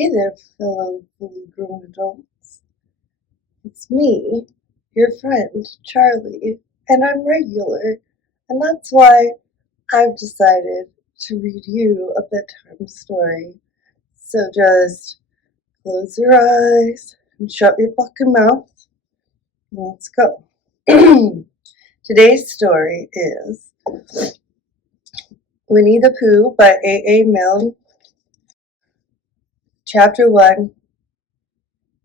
Hey there, fellow fully grown adults. It's me, your friend, Charlie, and I'm regular, and that's why I've decided to read you a bedtime story. So just close your eyes and shut your fucking mouth, and let's go. Today's story is Winnie the Pooh by A. Milne, Chapter 1,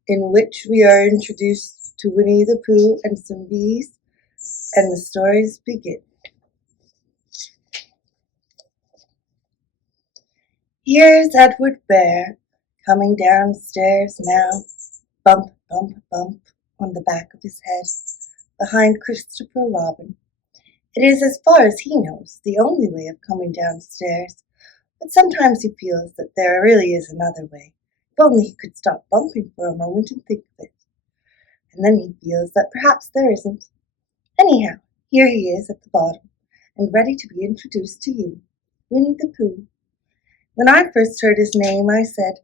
in which we are introduced to Winnie the Pooh and some bees, and the stories begin. Here's Edward Bear coming downstairs now, bump, bump, bump on the back of his head, behind Christopher Robin. It is, as far as he knows, the only way of coming downstairs, but sometimes he feels that there really is another way, if only he could stop bumping for a moment and think of it. And then he feels that perhaps there isn't. Anyhow, here he is at the bottom, and ready to be introduced to you, Winnie the Pooh. When I first heard his name, I said,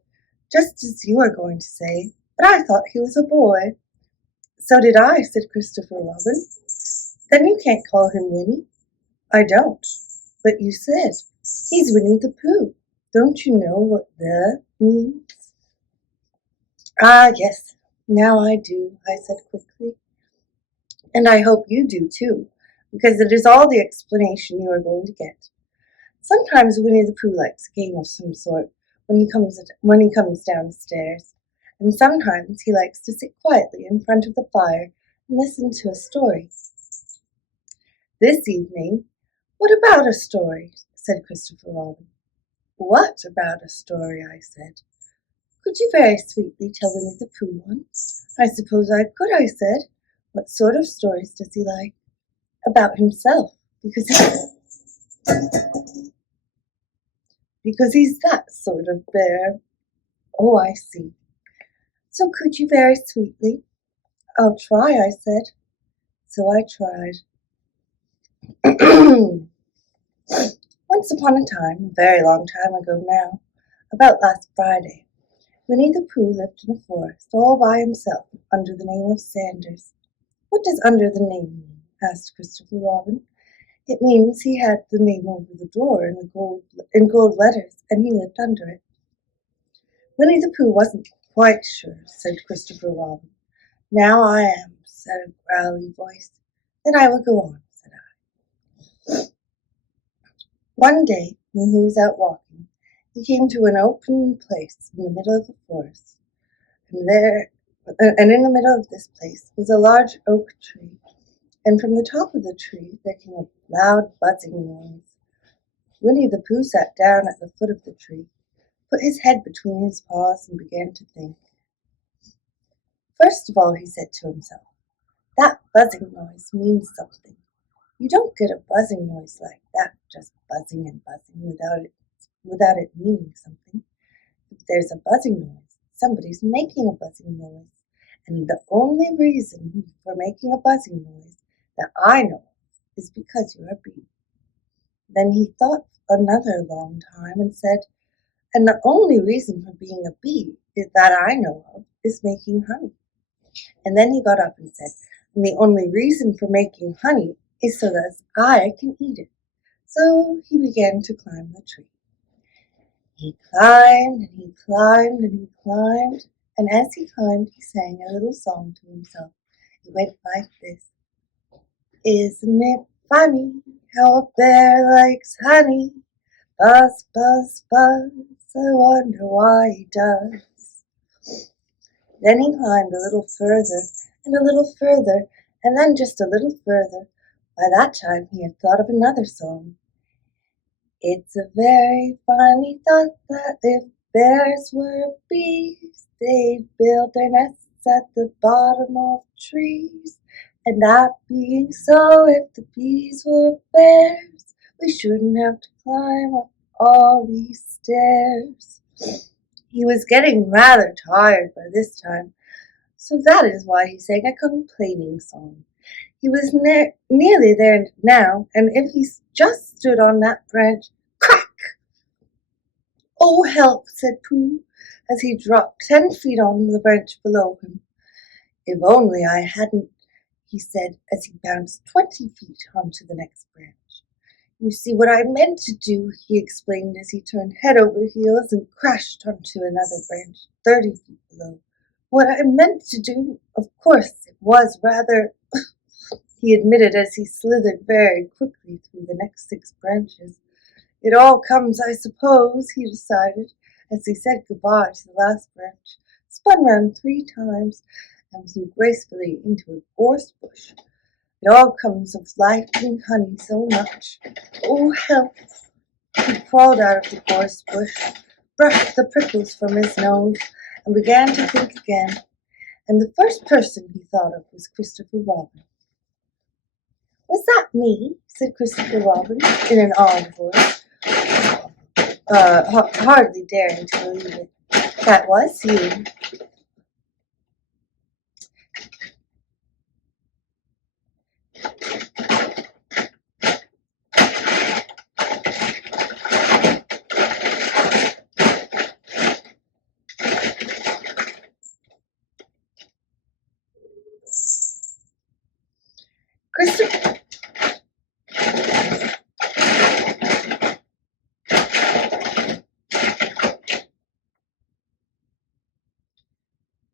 just as you are going to say, but I thought he was a boy. So did I, said Christopher Robin. Then you can't call him Winnie. I don't. But you said, he's Winnie the Pooh. Don't you know what the means? Ah, yes, now I do, I said quickly. And I hope you do too, because it is all the explanation you are going to get. Sometimes Winnie the Pooh likes a game of some sort when he comes downstairs, and sometimes he likes to sit quietly in front of the fire and listen to a story. This evening, what about a story? Said Christopher Robin. What about a story? I said. Could you very sweetly tell Winnie the Pooh one? I suppose I could, I said. What sort of stories does he like? About himself, because he's that sort of bear. Oh, I see. So could you very sweetly? I'll try, I said. So I tried. Once upon a time, a very long time ago now, about last Friday, Winnie the Pooh lived in a forest all by himself under the name of Sanders. What does under the name mean? Asked Christopher Robin. It means he had the name over the door in gold letters, and he lived under it. Winnie the Pooh wasn't quite sure, said Christopher Robin. Now I am, said a growly voice. Then I will go on, said I. One day, when he was out walking, he came to an open place in the middle of the forest, and in the middle of this place was a large oak tree, and from the top of the tree there came a loud buzzing noise. Winnie the Pooh sat down at the foot of the tree, put his head between his paws, and began to think. First of all, he said to himself, that buzzing noise means something. You don't get a buzzing noise like that, just buzzing and buzzing without it meaning something. If there's a buzzing noise, somebody's making a buzzing noise, and the only reason for making a buzzing noise that I know of is because you're a bee. Then he thought another long time and said, and the only reason for being a bee is that I know of is making honey. And then he got up and said, and the only reason for making honey is so that I can eat it. So he began to climb the tree. He climbed and he climbed and he climbed, and as he climbed he sang a little song to himself. It went like this. Isn't it funny how a bear likes honey? Buzz, buzz, buzz, I wonder why he does. Then he climbed a little further and a little further, and then just a little further. By that time he had thought of another song. It's a very funny thought that if bears were bees, they'd build their nests at the bottom of trees. And that being so, if the bees were bears, we shouldn't have to climb up all these stairs. He was getting rather tired by this time, so that is why he sang a complaining song. He was nearly there now, and if he just stood on that branch, crack! Oh, help, said Pooh. as he dropped 10 feet on the branch below him. "If only I hadn't," he said as he bounced 20 feet onto the next branch. "You see, what I meant to do," he explained as he turned head over heels and crashed onto another branch 30 feet below. "What I meant to do, of course, it was rather," he admitted as he slithered very quickly through the next 6 branches. "It all comes, I suppose," he decided, as he said goodbye to the last branch, spun round 3 times, and flew gracefully into a gorse bush. "It all comes of liking honey so much. Oh, help!" He crawled out of the gorse bush, brushed the prickles from his nose, and began to think again. And the first person he thought of was Christopher Robin. "Was that me?" said Christopher Robin in an awed voice, hardly daring to believe it. "That was you."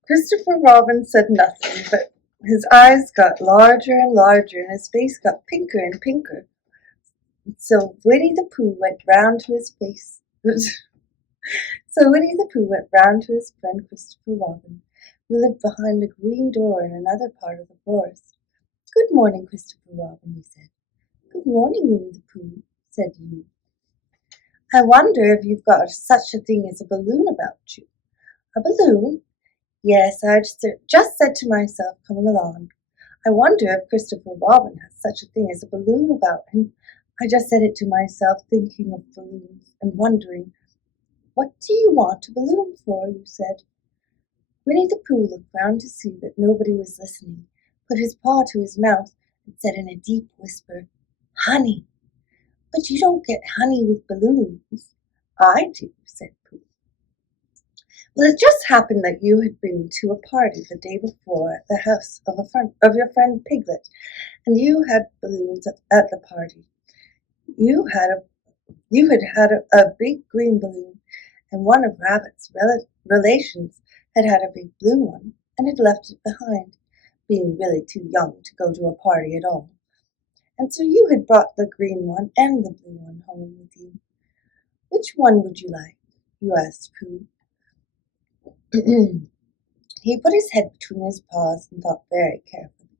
Christopher Robin said nothing, but his eyes got larger and larger, and his face got pinker and pinker. So Winnie the Pooh went round to his face. So Winnie the Pooh went round to his friend Christopher Robin, who lived behind a green door in another part of the forest. "Good morning, Christopher Robin," he said. "Good morning, Winnie the Pooh," said you. "I wonder if you've got such a thing as a balloon about you." "A balloon?" "Yes, I just said to myself coming along, I wonder if Christopher Robin has such a thing as a balloon about him. I just said it to myself, thinking of balloons and wondering, what do you want a balloon for?" you said. Winnie the Pooh looked round to see that nobody was listening, put his paw to his mouth, and said in a deep whisper, "Honey." "But you don't get honey with balloons." "I do," said Pooh. "Well, it just happened that you had been to a party the day before at the house of your friend Piglet, and you had balloons at the party. You had a big green balloon, and one of Rabbit's relations had a big blue one, and had left it behind, being really too young to go to a party at all. And so you had brought the green one and the blue one home with you. Which one would you like?" you asked Pooh. He put his head between his paws and thought very carefully.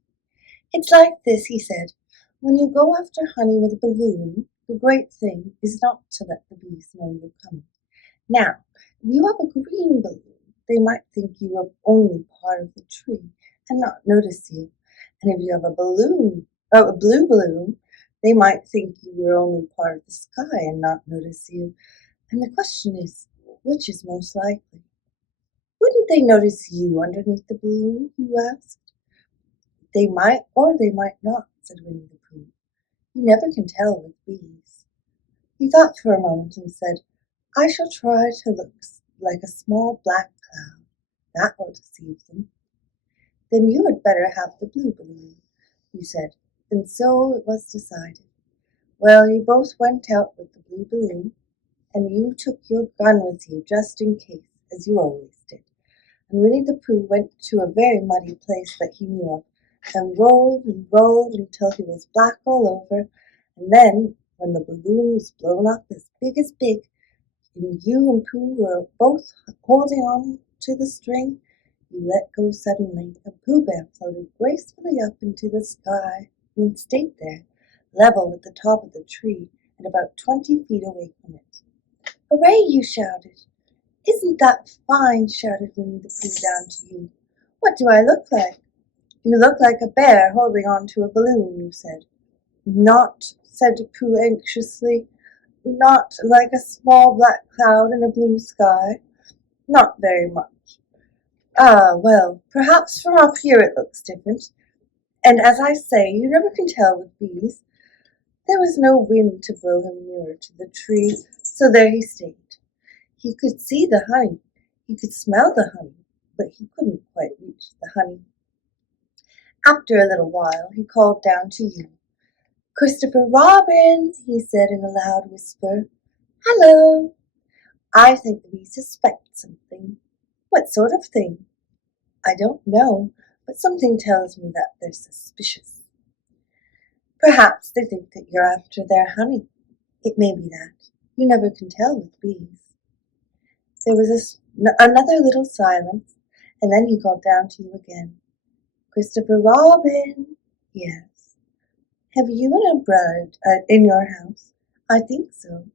"It's like this," he said. "When you go after honey with a balloon, the great thing is not to let the bees know you're coming. Now, if you have a green balloon, they might think you are only part of the tree and not notice you. And if you have a blue balloon, they might think you were only part of the sky and not notice you. And the question is, which is most likely?" "Wouldn't they notice you underneath the balloon?" you asked. "They might or they might not," said Winnie the Pooh. "You never can tell with bees." He thought for a moment and said, "I shall try to look like a small black cloud. That will deceive them." "Then you had better have the blue balloon," you said, and so it was decided. Well, you both went out with the blue balloon, and you took your gun with you just in case, as you always did. And Winnie the Pooh went to a very muddy place that he knew of, and rolled until he was black all over, and then, when the balloon was blown up as big, and you and Pooh were both holding on to the string, you let go suddenly, and Pooh Bear floated gracefully up into the sky, and stayed there, level with the top of the tree, and about 20 feet away from it. "Hooray!" you shouted. "Isn't that fine?" shouted Winnie the Pooh down to you. "What do I look like?" "You look like a bear holding on to a balloon," you said. "Not," said Pooh anxiously, "not like a small black cloud in a blue sky. Not very much. Ah, well, perhaps from up here it looks different. And as I say, you never can tell with bees." There was no wind to blow him nearer to the tree, so there he stayed. He could see the honey. He could smell the honey, but he couldn't quite reach the honey. After a little while, he called down to you. "Christopher Robin," he said in a loud whisper. "Hello. I think we suspect something." "What sort of thing?" "I don't know, but something tells me that they're suspicious." "Perhaps they think that you're after their honey." "It may be that. You never can tell with bees." There was another little silence, and then he called down to you again. "Christopher Robin." "Yes." "Have you an umbrella in your house?" "I think so."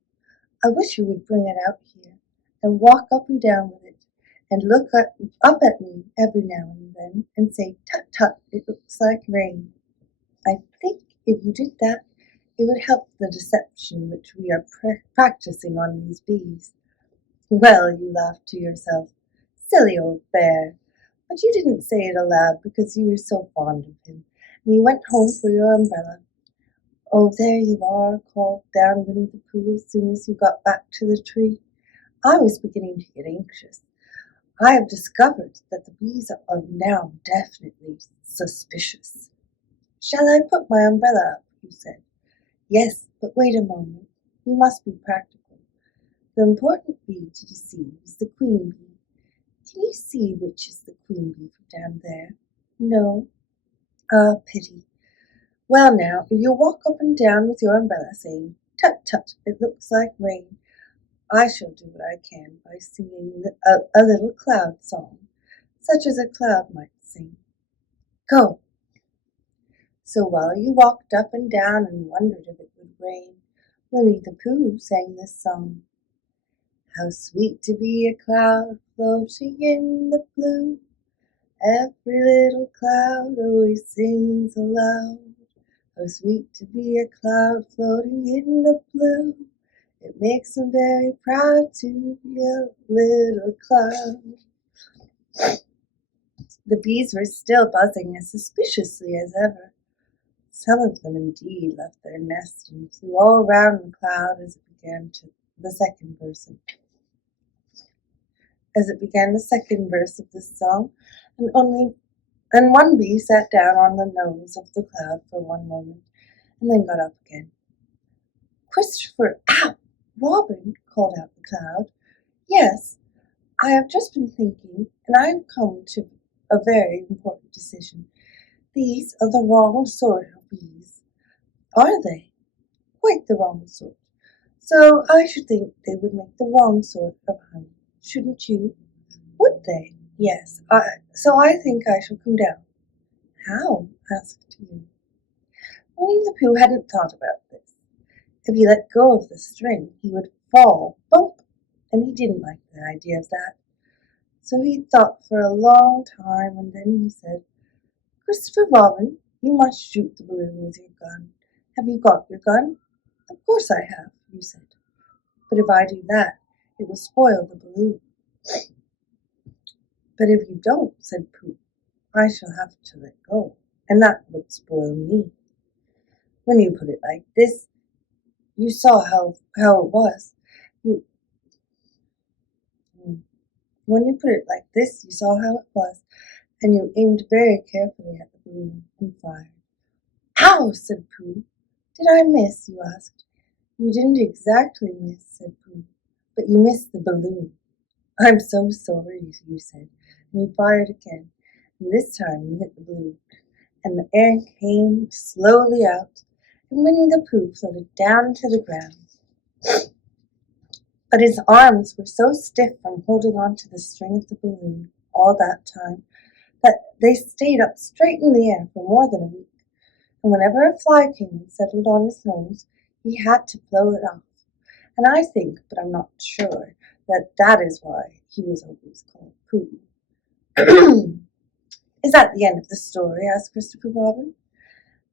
"I wish you would bring it out here, and walk up and down with it, and look up at me every now and then, and say, 'Tut, tut, it looks like rain.' I think if you did that, it would help the deception which we are practicing on these bees." "Well," you laughed to yourself, "silly old bear!" But you didn't say it aloud because you were so fond of him, and you went home for your umbrella. "Oh, there you are!" called down Winnie the Pooh as soon as you got back to the tree. "I was beginning to get anxious. I have discovered that the bees are now definitely suspicious." "Shall I put my umbrella up?" you said. "Yes, but wait a moment. We must be practical. The important bee to deceive is the queen bee. Can you see which is the queen bee from down there?" "No." "Ah, pity. Well now, if you walk up and down with your umbrella, saying, 'Tut, tut, it looks like rain,' I shall do what I can by singing a little cloud song, such as a cloud might sing. Go!" So while you walked up and down and wondered if it would rain, Winnie the Pooh sang this song. "How sweet to be a cloud floating in the blue. Every little cloud always sings aloud. How sweet to be a cloud floating in the blue. It makes them very proud to be a little cloud." The bees were still buzzing as suspiciously as ever. Some of them indeed left their nest and flew all round the cloud as it began the second verse of this song, and one bee sat down on the nose of the cloud for one moment, and then got up again. "Christopher Robin," called out the cloud. "Yes, I have just been thinking, and I have come to a very important decision. These are the wrong sort of bees." "Are they?" "Quite the wrong sort. So I should think they would make the wrong sort of honey. Shouldn't you?" "Would they?" "Yes. So I think I shall come down." "How?" asked you. Winnie the Pooh hadn't thought about this. If he let go of the string, he would fall, bump, and he didn't like the idea of that. So he thought for a long time, and then he said, "Christopher Robin, you must shoot the balloon with your gun. Have you got your gun?" "Of course I have," you said. "But if I do that, it will spoil the balloon." "But if you don't," said Pooh, "I shall have to let go, and that would spoil me." When you put it like this, you saw how it was. You, when you put it like this, you saw how it was, and you aimed very carefully at the balloon and fired. "Ow!" said Pooh. "Did I miss?" you asked. "You didn't exactly miss," said Pooh, "but you missed the balloon." "I'm so sorry," you said, and you fired again, and this time you hit the balloon, and the air came slowly out, and Winnie the Pooh floated down to the ground. But his arms were so stiff from holding on to the string of the balloon all that time that they stayed up straight in the air for more than a week, and whenever a fly came and settled on his nose, he had to blow it off. And I think, but I'm not sure, that is why he was always called Pooh. "Is that the end of the story?" asked Christopher Robin.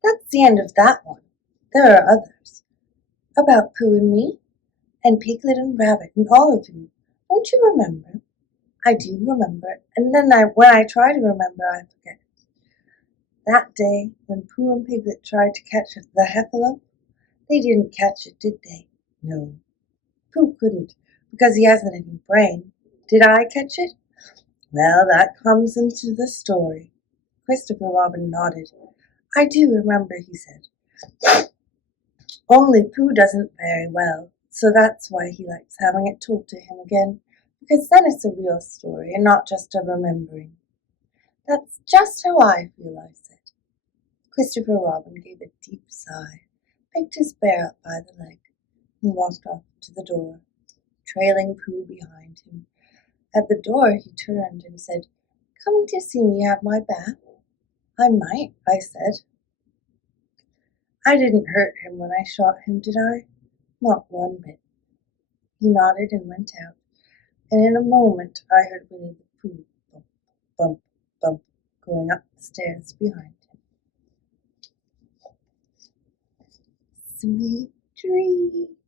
"That's the end of that one. There are others. About Pooh and me, and Piglet and Rabbit, and all of you. Don't you remember?" "I do remember, and then when I try to remember, I forget. That day when Pooh and Piglet tried to catch the heffalump, they didn't catch it, did they?" "No. Pooh couldn't, because he hasn't any brain. Did I catch it? Well, that comes into the story. Christopher Robin nodded. I do remember, he said. Only Pooh doesn't very well, so that's why he likes having it told to him again, because then it's a real story and not just a remembering. That's just how I feel, I said. Christopher Robin gave a deep sigh, picked his bear up by the leg, and walked off to the door, trailing Pooh behind him. At the door he turned and said, Coming to see me have my bath? I might, I said. I didn't hurt him when I shot him, did I? Not one bit. He nodded and went out, and in a moment I heard Winnie the Pooh bump, bump, bump, going up the stairs behind him. Sweet dreams.